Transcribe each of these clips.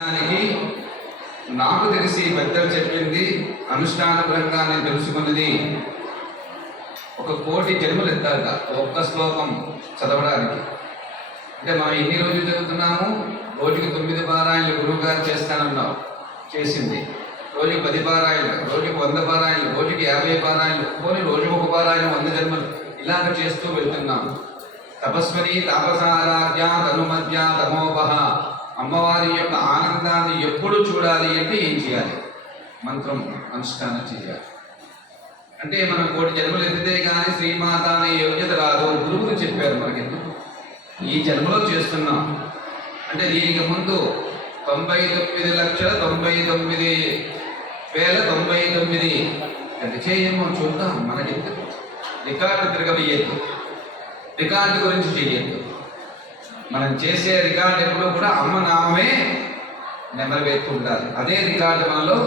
దానికి నాకు తెలిసి పెద్దలు చెప్పింది అనుష్ఠానపరంగా నేను తెలుసుకున్నది 1,000,000 జన్మలు ఎత్తాక ఒక్క శ్లోకం చదవడానికి. అంటే మనం ఎన్ని రోజులు చదువుతున్నాము? రోజుకి 9 పారాయణలు గురువు గారు చేస్తానన్నాం, చేసింది. రోజుకి 10 పారాయణలు, రోజుకి 100 పారాయణలు, రోజుకి 50 పారాయణలు, పోనీ రోజుకి 1 పారాయణం 100 జన్మలు ఇలాగ చేస్తూ వెళ్తున్నాం. తపస్వని తాపసారాధ్య తనుమధ్య తమోపహ, అమ్మవారి యొక్క ఆనందాన్ని ఎప్పుడు చూడాలి అంటే ఏం చేయాలి? మంత్రం అనుష్ఠానం చేయాలి. అంటే మనం 1,000,000 జన్మలు ఎత్తితే కానీ శ్రీమాత అనే యోగ్యత రాదు. గురువులు చెప్పారు మనకెందుకు. ఈ జన్మలో చేస్తున్నాం అంటే దీనికి ముందు 99,99,099 ఎంత చేయమో చూద్దాం. మనకెందుకు రికార్డు తిరగబోయేది, రికార్డు గురించి చేయొద్దు. మనం చేసే రికార్డు ఎప్పుడూ కూడా అమ్మ నామమే నెమరవేస్తూ ఉండాలి. అదే రికార్డు మనలో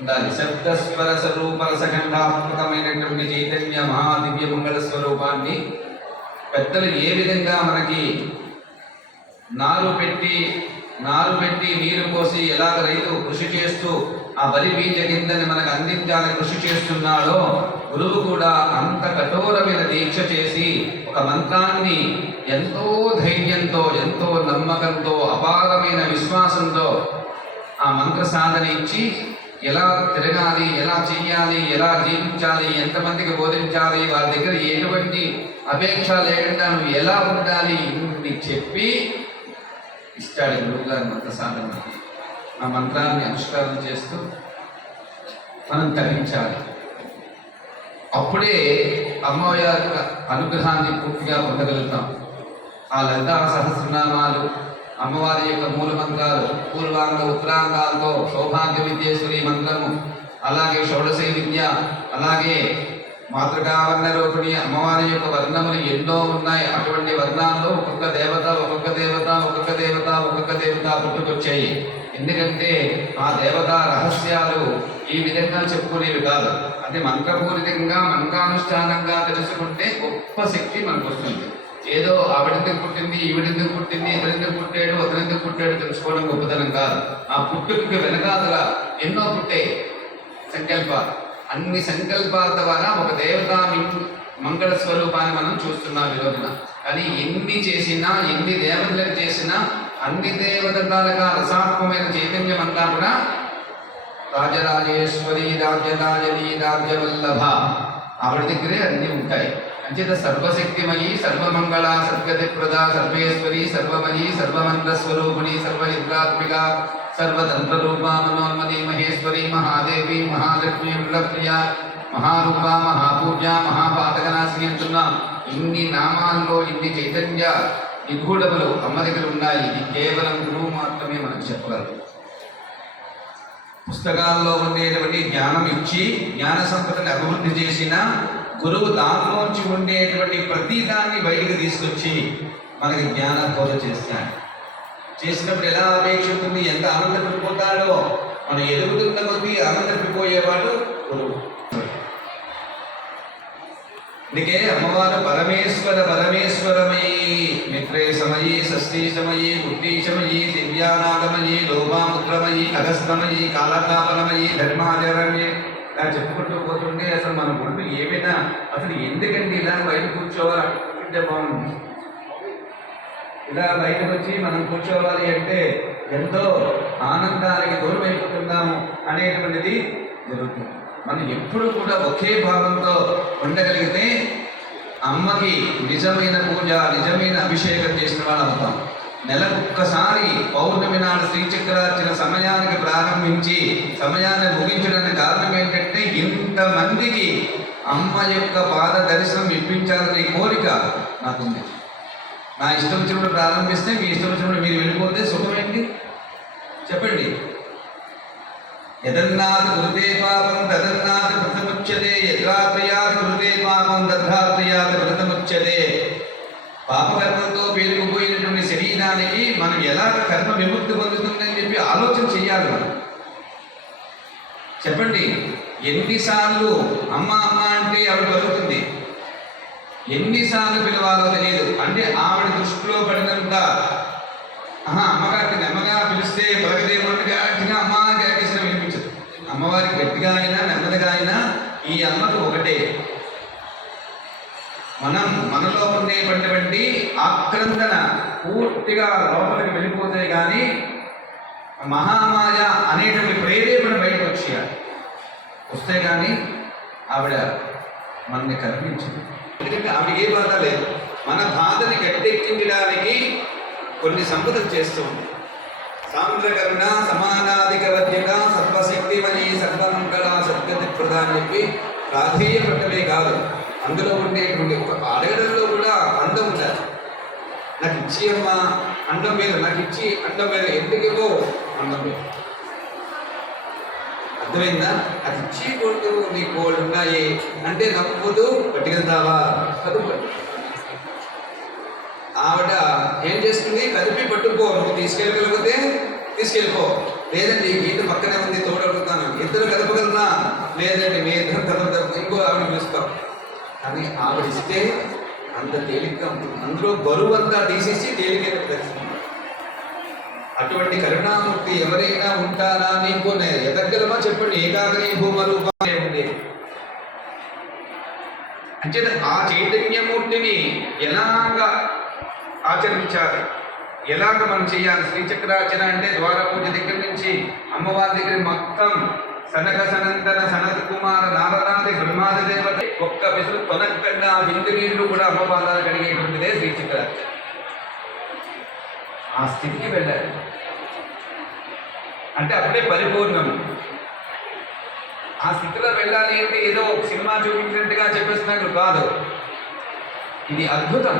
ఉండాలి. శబ్దస్వర స్వరూపరసఖండాత్మకమైనటువంటి చైతన్య మహాదివ్య మంగళ స్వరూపాన్ని పెద్దలు ఏ విధంగా మనకి నారు పెట్టి నీరు పోసి ఎలాగ రైతు కృషి చేస్తూ ఆ వరి బీజ గింజని మనకు అందించాలని కృషి చేస్తున్నాడో, గురువు కూడా అంత కఠోరమైన దీక్ష చేసి ఒక మంత్రాన్ని ఎంతో ధైర్యంతో, ఎంతో నమ్మకంతో, అపారమైన విశ్వాసంతో ఆ మంత్ర సాధన ఇచ్చి ఎలా తిరగాలి, ఎలా చెయ్యాలి, ఎలా జీవించాలి, ఎంతమందికి బోధించాలి, వారి దగ్గర ఎటువంటి అపేక్ష లేకుండా నువ్వు ఎలా ఉండాలి ఇన్ని చెప్పి ఇస్తాడు గురువు గారి మంత్ర సాధన. ఆ మంత్రాన్ని అనుష్ఠానం చేస్తూ మనం తరించాలి. అప్పుడే అమ్మవారి యొక్క అనుగ్రహాన్ని పూర్తిగా పొందగలుగుతాం. ఆ లలితా సహస్రనామాలు, అమ్మవారి యొక్క మూల మంత్రాలు, పూర్వాంగ ఉత్తరాంగాలతో సౌభాగ్య విద్యేశ్వరి మంత్రము, అలాగే షోడశీ విద్య, అలాగే మాతృకావర్ణ రూపిణి అమ్మవారి యొక్క వర్ణములు ఎన్నో ఉన్నాయి. అటువంటి వర్ణాల్లో ఒక్కొక్క దేవత పుట్టుకొచ్చాయి. ఎందుకంటే ఆ దేవతా రహస్యాలు ఈ విధంగా చెప్పుకునేవి కాదు. అది మంత్రపూరితంగా మంత్రానుష్ఠానంగా తెలుసుకుంటే గొప్ప శక్తి మనకు వస్తుంది. ఏదో ఆవిడెందుకు పుట్టింది, ఈవిడెందుకు పుట్టింది, ఇతరెందుకు పుట్టాడు, అతనెందుకు పుట్టాడు తెలుసుకోవడం గొప్పతనం కాదు. ఆ పుట్టుకకి వెనకాదుగా ఎన్నో పుట్టాయి సంకల్పాలు. అన్ని సంకల్పాల ద్వారా ఒక దేవతా మంగళ స్వరూపాన్ని మనం చూస్తున్నాం ఈ రోజున. కానీ ఎన్ని చేసినా, ఎన్ని దేవతలకు చేసినా, అన్ని దేవతలుగా రసాత్మకమైన చైతన్యం అంతా కూడా రాజరాజేశ్వరి, రాజ్యరాజని, రాజ్యవల్లభ ఆవిడ దగ్గరే అన్నీ ఉంటాయి. అంచేత సర్వశక్తిమయి, సర్వమంగళ, సద్గతి ప్రద, సర్వేశ్వరి, సర్వమయి, సర్వమంత్ర స్వరూపిణి, సర్వయుద్రాత్మిక, సర్వతంత్ర రూప, మనోన్మది, మహేశ్వరి, మహాదేవి, మహాలక్ష్మి, ప్రియ, మహారూప, మహాపూజ, మహాపాతకనాశిని అంటున్నాం. ఇన్ని నామాల్లో ఇన్ని చైతన్య నిగూఢములు అమ్మ దగ్గర ఉన్నాయి. ఇది కేవలం గురువు మాత్రమే మనకు చెప్పగలరు. పుస్తకాల్లో ఉండేటువంటి జ్ఞానం ఇచ్చి జ్ఞాన సంపదను అభివృద్ధి చేసిన గురువు దానిలోంచి ఉండేటువంటి ప్రతి దాన్ని బయటికి తీసుకొచ్చి మనకి జ్ఞాన బోధ చేస్తాడు. చేసినప్పుడు ఎలా అపేక్ష ఉంటుంది, ఎంత ఆనందపడిపోతాడో, మనం ఎదుగుతున్న కొద్దీ ఆనందపడిపోయేవాడు గురువు. అందుకే అమ్మవారు పరమేశ్వరమయీ, మిత్రేశమయీ, షష్ఠీశమయీ, బుద్ధీశమయీ, దివ్యానాగమయీ, లోపాముద్రమయీ, అగస్తమయీ, కాలకాపనమయీ, ధర్మాచరణమయీ ఇలా చెప్పుకుంటూ పోతుంటే అసలు మన ఒళ్ళు ఏమైనా అసలు ఎందుకండి ఇలా బయట కూర్చోవాలి అంటే బాగుంది. ఇలా బయటకు వచ్చి మనం కూర్చోవాలి అంటే ఎంతో ఆనందానికి దూరం అయిపోతున్నాము అనేటువంటిది జరుగుతుంది. మనం ఎప్పుడు కూడా ఒకే భావంతో ఉండగలిగితే అమ్మకి నిజమైన పూజ, నిజమైన అభిషేకం చేసిన వాళ్ళు అవుతాం. నెలకొక్కసారి పౌర్ణమి నాడు శ్రీచక్రార్చన సమయానికి ప్రారంభించి సమయాన్ని ముగించడానికి కారణం ఏంటంటే ఇంతమందికి అమ్మ యొక్క పాద దర్శనం ఇప్పించాలనే కోరిక నాకుంది. నా ఇష్టం వచ్చినప్పుడు ప్రారంభిస్తే మీ ఇష్టం వచ్చినప్పుడు మీరు వెళ్ళిపోతే సుఖం ఏంటి చెప్పండి. యదన్నాది కృతే పాపం తదన్నాది వృతముచ్యతే, యద్రాత్రయాది కృతే పాపం తద్రాత్రయాది వృతముచ్యతే. పాపకర్మంతో పేరుకుపోయినటువంటి శరీరానికి మనం ఎలా కర్మ విముక్తి పొందుతుందని చెప్పి ఆలోచన చేయాలి. మనం చెప్పండి, ఎన్నిసార్లు అమ్మ అమ్మ అంటే ఆవిడ పలుకుతుంది, ఎన్నిసార్లు పిలవాలో తెలియదు. అంటే ఆవిడ దృష్టిలో పడినంత అమ్మగారికి నెమ్మగా పిలిస్తే పలకదేమో మనలో ఉండేటువంటి ఆక్రందన పూర్తిగా లోపలికి వెళ్ళిపోతే కానీ మహామాయ అనేటువంటి ప్రేరేపణ బయటకు వచ్చేయాలి. వస్తే కానీ ఆవిడ మనల్ని కనిపించింది. ఎందుకంటే ఆవిడ ఏ బాధ లేదు. మన బాధని గట్టెక్కించడానికి కొన్ని సంపదలు చేస్తూ ఉంది. సాంద్రకరణ సమానాధిక వద్యక సర్వశక్తిమని సర్వమంగళ సద్గతి ప్రదా అని చెప్పి ప్రాధేయపట్టమే కాదు, అందులో ఉండేటువంటి ఒక అడగడంలో కూడా అందం ఉండాలి. నాకు ఇచ్చి అమ్మ అండం మీద, నాకు ఇచ్చి అండం మీద, ఎందుకేమో అందం మీద. అర్థమైందా? అది ఇచ్చి కొడుతూ నీకు కోళ్ళు ఉన్నాయి అంటే నవ్వుతూ పట్టుకెళ్తావా? కదుపు. ఆవిడ ఏం చేస్తుంది? కదిపి పట్టుకో, నువ్వు తీసుకెళ్ళగలిగితే తీసుకెళ్ళిపో, లేదండి గీత పక్కనే ఉంది తోడడుగుతాను, ఇద్దరు కదపగలనా? లేదండి మీ ఇద్దరు కదప, ఇంకో ఆవిడ పిలుస్తాం. కానీ ఆవిడ ఇస్తే అంత తేలిగ్గా ఉంటుంది. అందులో బరువు అంతా తీసేసి తేలికైన ప్రశ్న. అటువంటి కరుణామూర్తి ఎవరైనా ఉంటారా నీకు ఎదగలమా చెప్పండి. ఏకాగ్రీ భూమ రూపాలే ఉంది అంటే ఆ చైతన్యమూర్తిని ఎలాగా ఆచరించాలి, ఎలాగ మనం చేయాలి? శ్రీచక్రార్చన అంటే ద్వార పూజ దగ్గర నుంచి అమ్మవారి దగ్గర మొత్తం సనక సనందన సనత్ కుమార నారదాది బ్రహ్మాది దేవత ఒక్క పిసులు తొనక్కన్నా బిందు నీళ్లు కూడా అమ్మవారాలు కలిగేటువంటిదే శ్రీచక్రార్చన. ఆ స్థితికి వెళ్ళాలి అంటే అప్పుడే పరిపూర్ణం. ఆ స్థితిలో వెళ్ళాలి అంటే ఏదో సినిమా చూపించినట్టుగా చెప్పేసినట్లు కాదు. ఇది అద్భుతం.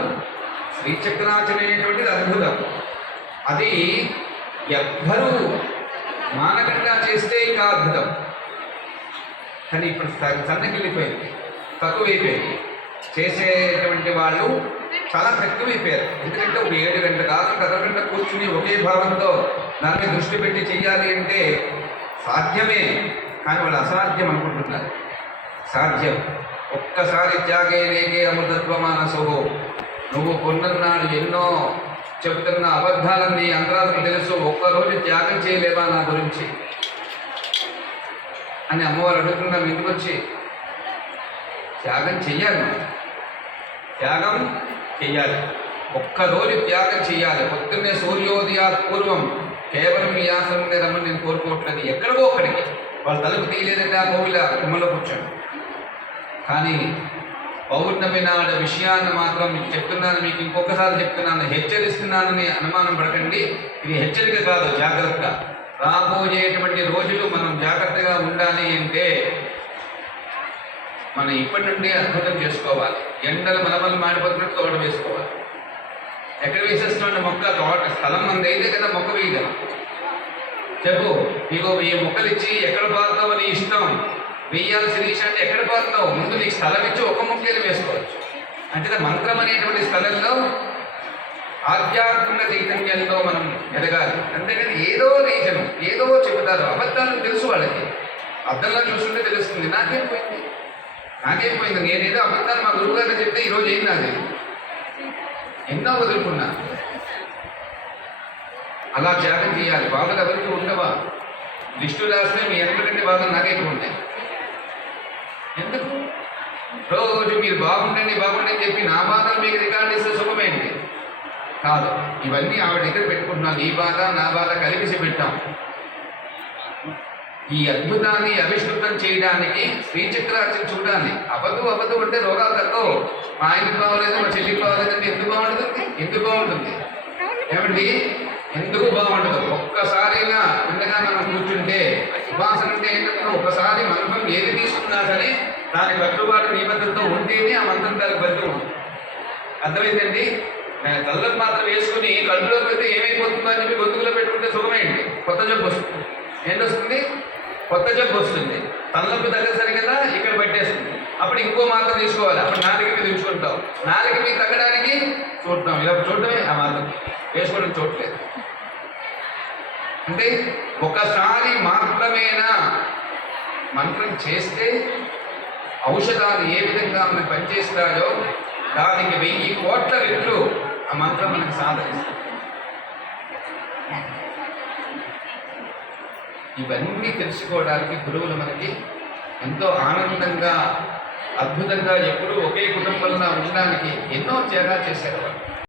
శ్రీచక్రార్చన అనేటువంటిది అద్భుతం. అది ఎవ్వరూ మానకుండా చేస్తే ఇంకా అద్భుతం. కానీ ఇప్పుడు సన్నగిల్లిపోయింది, తక్కువైపోయింది. చేసేటువంటి వాళ్ళు చాలా తక్కువైపోయారు. ఎందుకంటే ఒక 7 గంటల కాలం కథగంట కూర్చుని ఒకే భావంతో దాన్ని దృష్టి పెట్టి చెయ్యాలి అంటే సాధ్యమే, కానీ వాళ్ళు అసాధ్యం అనుకుంటున్నారు. సాధ్యం. ఒక్కసారి త్యాగే లేకే అమృతత్వమానసోహో. నువ్వు కొన్నన్నాడు ఎన్నో చెబుతున్న అబద్ధాలన్నీ అంతరాలకు తెలుసు, ఒక్కరోజు త్యాగం చేయలేవా నా గురించి అని అమ్మవారు అడుగుతున్నాం. ఇంటికి వచ్చి త్యాగం చెయ్యాలి, త్యాగం చెయ్యాలి, ఒక్కరోజు త్యాగం చెయ్యాలి. పొద్దున్నే సూర్యోదయా పూర్వం కేవలం ఈ ఆసనం మీద రమ్మని నేను కోరుకోవట్లేదు. ఎక్కడికో ఒక్కడికి వాళ్ళ తలుపు తీయలేదంటే ఆ కోవిల కుమ్మలో కూర్చోండి. కానీ పౌర్ణమి నాడు విషయాన్ని మాత్రం మీకు చెప్తున్నాను, మీకు ఇంకొకసారి చెప్తున్నాను, హెచ్చరిస్తున్నానని అనుమానం పడకండి. ఇది హెచ్చరిక కాదు, జాగ్రత్త. రాబోయేటువంటి రోజులు మనం జాగ్రత్తగా ఉండాలి అంటే మనం ఇప్పటి నుండి అద్భుతం చేసుకోవాలి. ఎండలు మనమల్ని మాడిపోతున్నట్టు తోట వేసుకోవాలి. ఎక్కడ వేసేస్తున్నాడు మొక్క? తోట స్థలం మంది అయితే కదా మొక్క వేయగలం. చెప్పు, నీకు ఈ మొక్కలు ఇచ్చి ఎక్కడ పారుతావు నీ ఇష్టం. వెయ్యాలి శిరీష అంటే ఎక్కడ పారుతావు? ముందు నీకు స్థలం ఇచ్చి ఒక మొక్కలు వేసుకోవచ్చు. అంటే మంత్రం అనేటువంటి స్థలంలో ఆధ్యాత్మిక చైతన్యంలో మనం ఎదగాలి. అంతేకాని ఏదో రీజను ఏదో చెబుతారు, అబద్ధాలు తెలుసు వాళ్ళకి. అర్థంలో చూస్తుంటే తెలుస్తుంది. నాకేం పోయింది, నేనేదో అబద్ధాలు మా గురువు గారిని చెప్తే ఈరోజు ఏం నాది ఎన్నో వదులుకున్నా. అలా త్యాగం చేయాలి. బాధలు ఎవరికి ఉండవా? లిస్టు రాస్తే మీ ఎందుకంటే బాధలు నాకే ఉంటాయి. ఎందుకు రోజు మీరు బాగుండండి అని చెప్పి నా బాధలు మీకు రికార్డు ఇస్తే సుఖమేంటి? కాదు. ఇవన్నీ ఆవిడ దగ్గర పెట్టుకుంటున్నాను. ఈ బాధ నా బాధ కలిసి పెట్టాం. ఈ అద్భుతాన్ని అవిష్కృతం చేయడానికి శ్రీచక్రార్చన చూడాలి. అబద్ధం అంటే రోగాలు తక్కువ. మా ఆయనకు బాగోలేదు, మా చెల్లికి బాగోలేదంటే ఎందుకు బాగుంటుంది? ఏమండి, ఎందుకు బాగుండదు? ఒక్కసారైనా ఉండగా మనం కూర్చుంటే ఉపాసన అంటే ఏంటంటే ఒకసారి మంత్రం ఏది తీసుకున్నా సరే దాని కట్టుబాటు నిబద్ధతతో ఉంటేనే ఆ మంత్రం దానికి బద్దం ఉంటుంది. అర్థమైందండి? తల్లకు మాత్రం వేసుకుని కడుపులోకి పెడితే ఏమైపోతుందో అని చెప్పి గొంతుకులో పెట్టుకుంటే సుఖమేంటి? కొత్త జబ్బు వస్తుంది. ఏంటొస్తుంది? కొత్త జబ్బు వస్తుంది. తలనొప్పి తగ్గసరి కదా ఇక్కడ పెట్టేస్తుంది. అప్పుడు ఇంకో మాత్రం తీసుకోవాలి. అప్పుడు నాలుగు మీద ఉంచుకుంటాం. నాలుగు మీద తగ్గడానికి చూడటం, ఇలా చూడటమే ఆ మాత్రం వేసుకోవడం చూడలేదు. అంటే ఒకసారి మాత్రమేనా మంత్రం చేస్తే ఔషధాలు ఏ విధంగా మనం పనిచేస్తాయో దానికి 1000 కోట్ల రెట్లు ఆ మంత్రం మనకు సాధనిస్తుంది. ఇవన్నీ తెలుసుకోవడానికి గురువులు మనకి ఎంతో ఆనందంగా అద్భుతంగా ఎప్పుడూ ఒకే కుటుంబంలో ఉండడానికి ఎన్నో త్యాగాలు చేశారు వాళ్ళు.